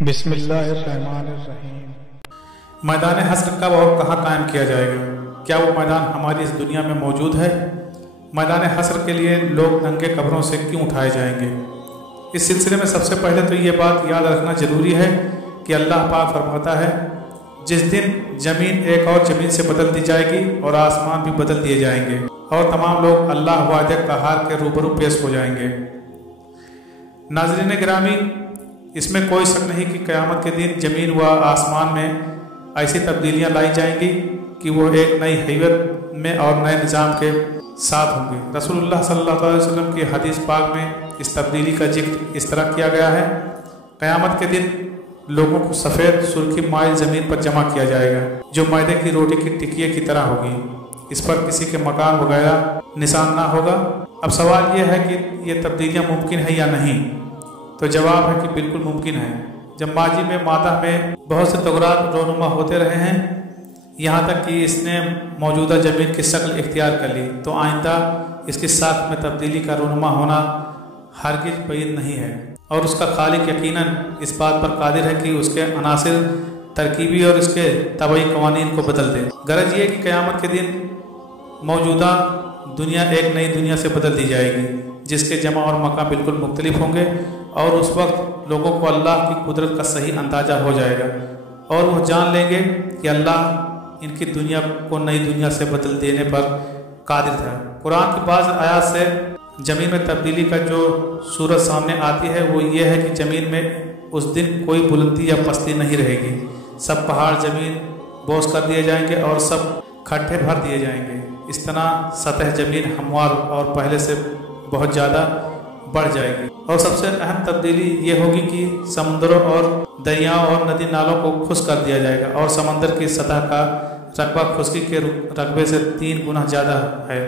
बिस्मिल्लाहिर्रहमानिर्रहीम। मैदान हश्र कब और कहाँ कायम किया जाएगा? क्या वो मैदान हमारी इस दुनिया में मौजूद है? मैदान हश्र के लिए लोग नंगे कब्रों से क्यों उठाए जाएंगे? इस सिलसिले में सबसे पहले तो ये बात याद रखना ज़रूरी है कि अल्लाह पाक फरमाता है, जिस दिन ज़मीन एक और ज़मीन से बदल दी जाएगी और आसमान भी बदल दिए जाएंगे और तमाम लोग अल्लाह वाहिद क़हार के रूबरू पेश हो जाएंगे। नाज़रीन गिरामी, इसमें कोई शक नहीं कि क़यामत के दिन ज़मीन व आसमान में ऐसी तब्दीलियाँ लाई जाएंगी कि वो एक नई हैयत में और नए निज़ाम के साथ होंगे। रसूलुल्लाह सल्लल्लाहु अलैहि वसल्लम की हदीस पाक में इस तब्दीली का जिक्र इस तरह किया गया है, क़यामत के दिन लोगों को सफ़ेद सुर्खी माइल ज़मीन पर जमा किया जाएगा जो मैदे की रोटी की टिकिए की तरह होगी। इस पर किसी के मकान वगैरह निशान ना होगा। अब सवाल यह है कि ये तब्दीलियाँ मुमकिन है या नहीं? तो जवाब है कि बिल्कुल मुमकिन है। जब माजी में मादा में बहुत से तगरात रोनुमा होते रहे हैं, यहाँ तक कि इसने मौजूदा ज़मीन की शक्ल इख्तियार कर ली, तो आइंदा इसकी साख में तब्दीली का रोनुमा होना हरगिज़ बैद नहीं है। और उसका खालिक यकीनन इस बात पर कादिर है कि उसके अनासिर तरकीबी और इसके तबई कवानीन को बदल दे। गरज ये कि क़यामत के दिन मौजूदा दुनिया एक नई दुनिया से बदल दी जाएगी जिसके जमा और मकाम बिल्कुल मुख्तलिफ होंगे और उस वक्त लोगों को अल्लाह की कुदरत का सही अंदाज़ा हो जाएगा और वो जान लेंगे कि अल्लाह इनकी दुनिया को नई दुनिया से बदल देने पर कादिर था। कुरान की बाज़ आयात से ज़मीन में तब्दीली का जो सूरत सामने आती है वो ये है कि ज़मीन में उस दिन कोई बुलंदी या पस्ती नहीं रहेगी। सब पहाड़ ज़मीन बोझ कर दिए जाएंगे और सब खड्डे भर दिए जाएंगे। इस तरह सतह ज़मीन हमवार और पहले से बहुत ज़्यादा बढ़ जाएगी। और सबसे अहम तब्दीली ये होगी कि समुद्रों और दरियाओं और नदी नालों को खुश्क कर दिया जाएगा और समंदर की सतह का रकबा खुश्की के रकबे से 3 गुना ज़्यादा है।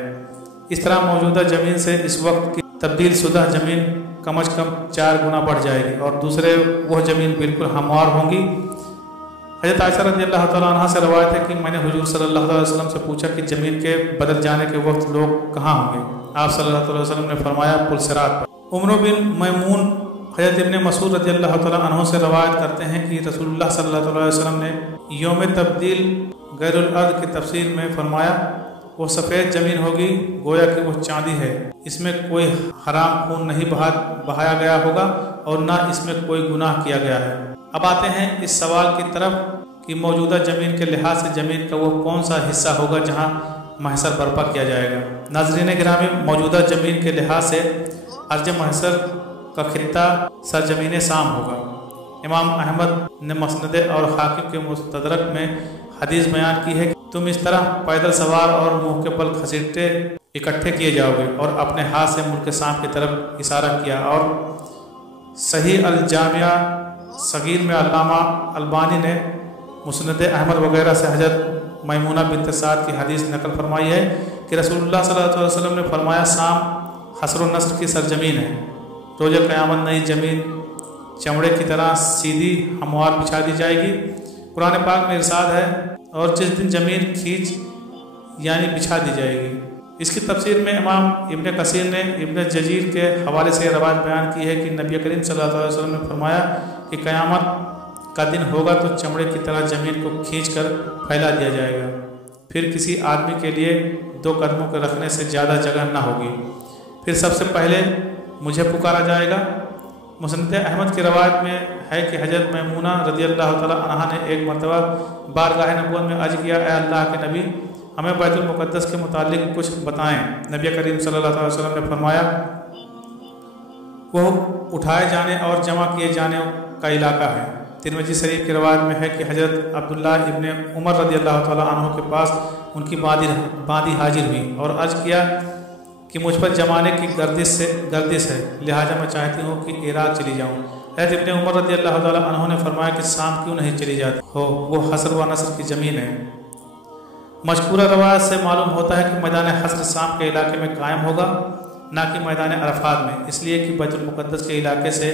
इस तरह मौजूदा ज़मीन से इस वक्त की तब्दील शुदा ज़मीन कम अज़ कम 4 गुना बढ़ जाएगी और दूसरे वह ज़मीन बिल्कुल हमवार होंगी। हज़रत आयशा रज़ियल्लाहु तआला अन्हा से रवायत है कि मैंने हुजूर सल्लल्लाहु अलैहि वसल्लम से पूछा कि ज़मीन के बदल जाने के वक्त लोग कहाँ होंगे? आप सल्लल्लाहु अलैहि वसल्लम ने फरमाया, पुलसिरात पर। उमर बिन मैमून हज़रत इब्न मसूद रज़ियल्लाहु तआला अन्हु से रवायत करते हैं कि रसूलुल्लाह सल्लल्लाहु अलैहि वसल्लम ने यौम तब्दील गैरुल अर्द की तफसीर में फरमाया, वो सफ़ेद ज़मीन होगी गोया कि वो चांदी है, इसमें कोई हराम खून नहीं बहाया गया होगा और ना इसमें कोई गुनाह किया गया है। अब आते हैं इस सवाल की तरफ कि मौजूदा ज़मीन के लिहाज से ज़मीन का वो कौन सा हिस्सा होगा जहाँ महशर बर्पा किया जाएगा। नाज़रीन गिरामी, मौजूदा ज़मीन के लिहाज से अर्ज महशर का खित्ता सरजमीन शाम होगा। इमाम अहमद ने मसनद और हाकिम के मुस्तदरक में हदीस बयान की है कि तुम इस तरह पैदल सवार और मुँह के बल घसीटते इकट्ठे किए जाओगे और अपने हाथ से मुल्क शाम की तरफ इशारा किया। और सही अल जामिया सगीर में अल्लामा अलबानी ने मुस्नद अहमद वगैरह से हज़रत मैमूना बिन्त साद की हदीस नकल फरमाई है कि रसूलुल्लाह सल्लल्लाहु अलैहि वसल्लम ने फरमाया, शाम हसर व नस्र की सरजमीन है। रोज़ क़यामत नई ज़मीन चमड़े की तरह सीधी हमवार बिछा दी जाएगी। कुरान पाक में इरशाद है, और जिस दिन ज़मीन खींच यानी बिछा दी जाएगी। इसकी तफसीर में इमाम इब्न कसीर ने इब्न जजीर के हवाले से रवायत बयान की है कि नबी करीम सल्लल्लाहु अलैहि वसल्लम ने फरमाया कि क़यामत का दिन होगा तो चमड़े की तरह ज़मीन को खींचकर फैला दिया जाएगा, फिर किसी आदमी के लिए 2 कदमों के रखने से ज़्यादा जगह न होगी। फिर सबसे पहले मुझे पुकारा जाएगा। मुस्नद अहमद की रवायत में है कि हज़रत मैमूना रज़ियल्लाहु तआला अन्हा ने एक मरतबा बारगाह नबूवत में अर्ज़ किया, ऐ अल्लाह के नबी, हमें बैतुल मुक़द्दस के मुतालिक कुछ बताएं। नबी करीम सल्लल्लाहु अलैहि वसल्लम ने फरमाया, वह उठाए जाने और जमा किए जाने का इलाका है। तिरमिज़ी शरीफ की रवायत में है कि हज़रत अब्दुल्लाह इब्न उमर रज़ियल्लाहु तआला अन्हु के पास उनकी बादी हाजिर हुई और अर्ज़ किया कि मुझ पर जमाने की गर्दिश है, लिहाजा मैं चाहती हूँ कि इराक़ चली जाऊँ। हज़रत इब्न उमर रज़ियल्लाहु तआला अन्हु ने फरमाया कि शाम क्यों नहीं चली जाती हो, वो हसर व नस्र की ज़मीन है। मज़कूरा रवायत से मालूम होता है कि मैदान हश्र शाम के इलाके में कायम होगा, ना कि मैदान अरफात में, इसलिए कि बैतुल मुक़द्दस के इलाके से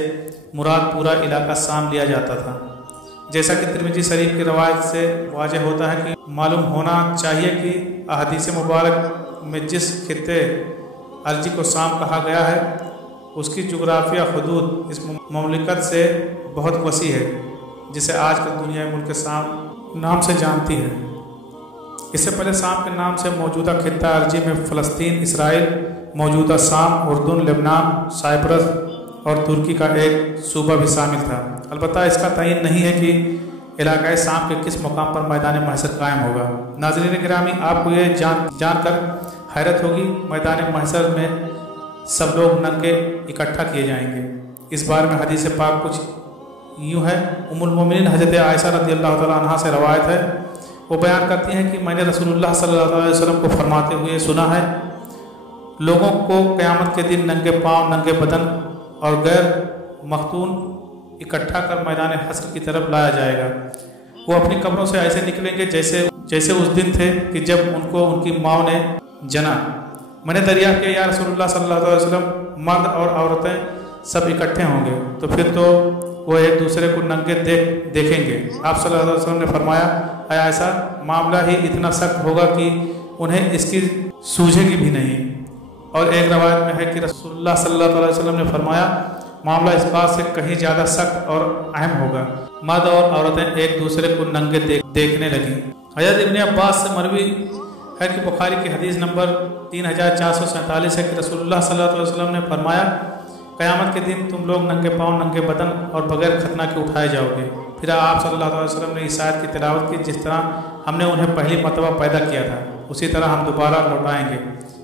मुराद पूरा इलाका शाम लिया जाता था। जैसा कि तिरमिज़ी शरीफ की रवायत से वाज़ेह होता है कि मालूम होना चाहिए कि अहदीस मुबारक में जिस खित्ते अर्जी को शाम कहा गया है उसकी जुग्राफिया हुदूद इस ममलिकत से बहुत वसी है। जिसे आज की दुनिया मुल्क शाम नाम से जानती है। इससे पहले शाम के नाम से मौजूदा खित्ता अर्जी में फ़लस्तीन, इसराइल, मौजूदा शाम, उर्दून, लेबनान, साइप्रस और तुर्की का एक सूबा भी शामिल था। अलबत्ता इसका तयन नहीं है कि इलाक़ाए शाम के किस मुकाम पर मैदान महशर कायम होगा। नाज़रीन गिरामी, आपको ये जानकर हैरत होगी, मैदान महशर में सब लोग नंगे इकट्ठा किए जाएंगे। इस बारे में हदीस पाक कुछ यूँ है। उम्मुल मोमिनीन हज़रत आयशा रज़ियल्लाहु तआला अन्हा से रवायत है, वो बयान करती हैं कि मैंने रसूलुल्लाह सल्लल्लाहु अलैहि वसल्लम को फरमाते हुए सुना है, लोगों को क़यामत के दिन नंगे पाँव, नंगे बदन और गैर मख्तून इकट्ठा कर मैदान हश्र की तरफ लाया जाएगा। वो अपनी कब्रों से ऐसे निकलेंगे जैसे उस दिन थे कि जब उनको उनकी माँ ने जना। मैंने दरियाफ़्त किया, या रसूलुल्लाह सल्लल्लाहु अलैहि वसल्लम, मर्द और औरतें सब इकट्ठे होंगे तो फिर तो वो एक दूसरे को नंगे देखेंगे। आप सल्लल्लाहु अलैहि वसल्लम ने फरमाया, ऐसा मामला ही इतना सख्त होगा कि उन्हें इसकी सूझेगी भी नहीं। और एक रवायत में है कि रसूलुल्लाह सल्लल्लाहु अलैहि वसल्लम ने फरमाया, मामला इस बात से कहीं ज़्यादा सख्त और अहम होगा, मर्द और औरतें एक दूसरे को नंगे देखने लगी। हज़रत इब्न अब्बास से मरवी है कि बुखारी की हदीस नंबर 3447 है कि रसूलुल्लाह सल्लल्लाहु अलैहि वसल्लम ने फरमाया, क़यामत के दिन तुम लोग नंगे पाँव, नंगे बदन और बगैर खतना के उठाए जाओगे। फिर आप सल्लल्लाहु अलैहि वसल्लम ने इस आयत की तिलावत की, जिस तरह हमने उन्हें पहली मरतबा पैदा किया था उसी तरह हम दोबारा लौटाएंगे,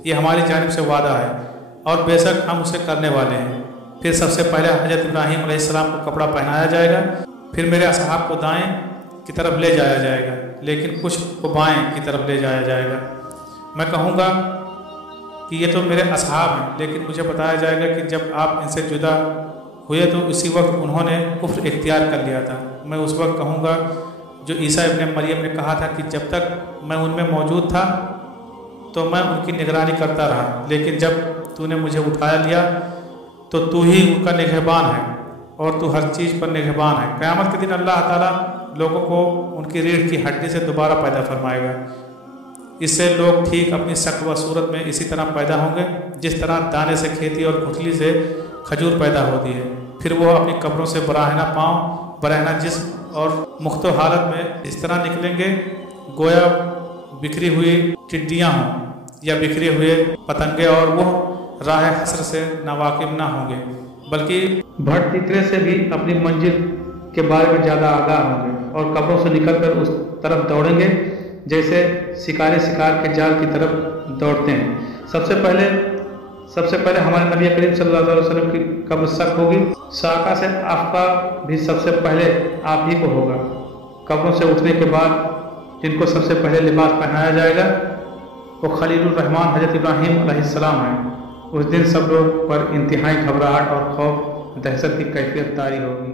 ये हमारी जानिब से वादा है और बेशक हम उसे करने वाले हैं। फिर सबसे पहले हज़रत इब्राहीम अलैहिस्सलाम को कपड़ा पहनाया जाएगा, फिर मेरे असहाब को दाएं की तरफ ले जाया जाएगा, लेकिन कुछ को बाएं की तरफ ले जाया जाएगा। मैं कहूँगा कि ये तो मेरे असहाब हैं, लेकिन मुझे बताया जाएगा कि जब आप इनसे जुदा हुए तो उसी वक्त उन्होंने कुफ्र इख्तियार कर लिया था। मैं उस वक्त कहूँगा जो ईसा इब्न मरियम ने कहा था कि जब तक मैं उनमें मौजूद था तो मैं उनकी निगरानी करता रहा, लेकिन जब तूने मुझे उठा लिया तो तू ही उनका निगहबान है और तू हर चीज़ पर निगहबान है। क़यामत के दिन अल्लाह ताला लोगों को उनकी रीढ़ की हड्डी से दोबारा पैदा फरमाएगा। इससे लोग ठीक अपनी शक्ल व सूरत में इसी तरह पैदा होंगे जिस तरह दाने से खेती और गुठली से खजूर पैदा होती है। फिर वो अपनी कब्रों से बराहना पाँव, बराहना जिस्म और मुख्तो हालत में इस तरह निकलेंगे गोया बिखरी हुई टिड्डियाँ हों या बिखरे हुए पतंगे, और वो राह हस्र से नावाकिब ना होंगे बल्कि भट तितरे से भी अपनी मंजिल के बारे में ज़्यादा आगाह होंगे और कब्रों से निकलकर उस तरफ दौड़ेंगे जैसे शिकारी शिकार के जाल की तरफ दौड़ते हैं। सबसे पहले हमारे नबी करीम सल्लल्लाहु अलैहि वसल्लम की कब्र सक होगी। साका से आफ्का भी सबसे पहले आप ही को होगा। कब्रों से उठने के बाद जिनको सबसे पहले लिबास पहनाया जाएगा वो खलीलुर रहमान हज़रत इब्राहीम अलैहिस्सलाम हैं। उस दिन सब लोग पर इंतहाई घबराहट और खौफ, दहशत की कैफियत तारी होगी।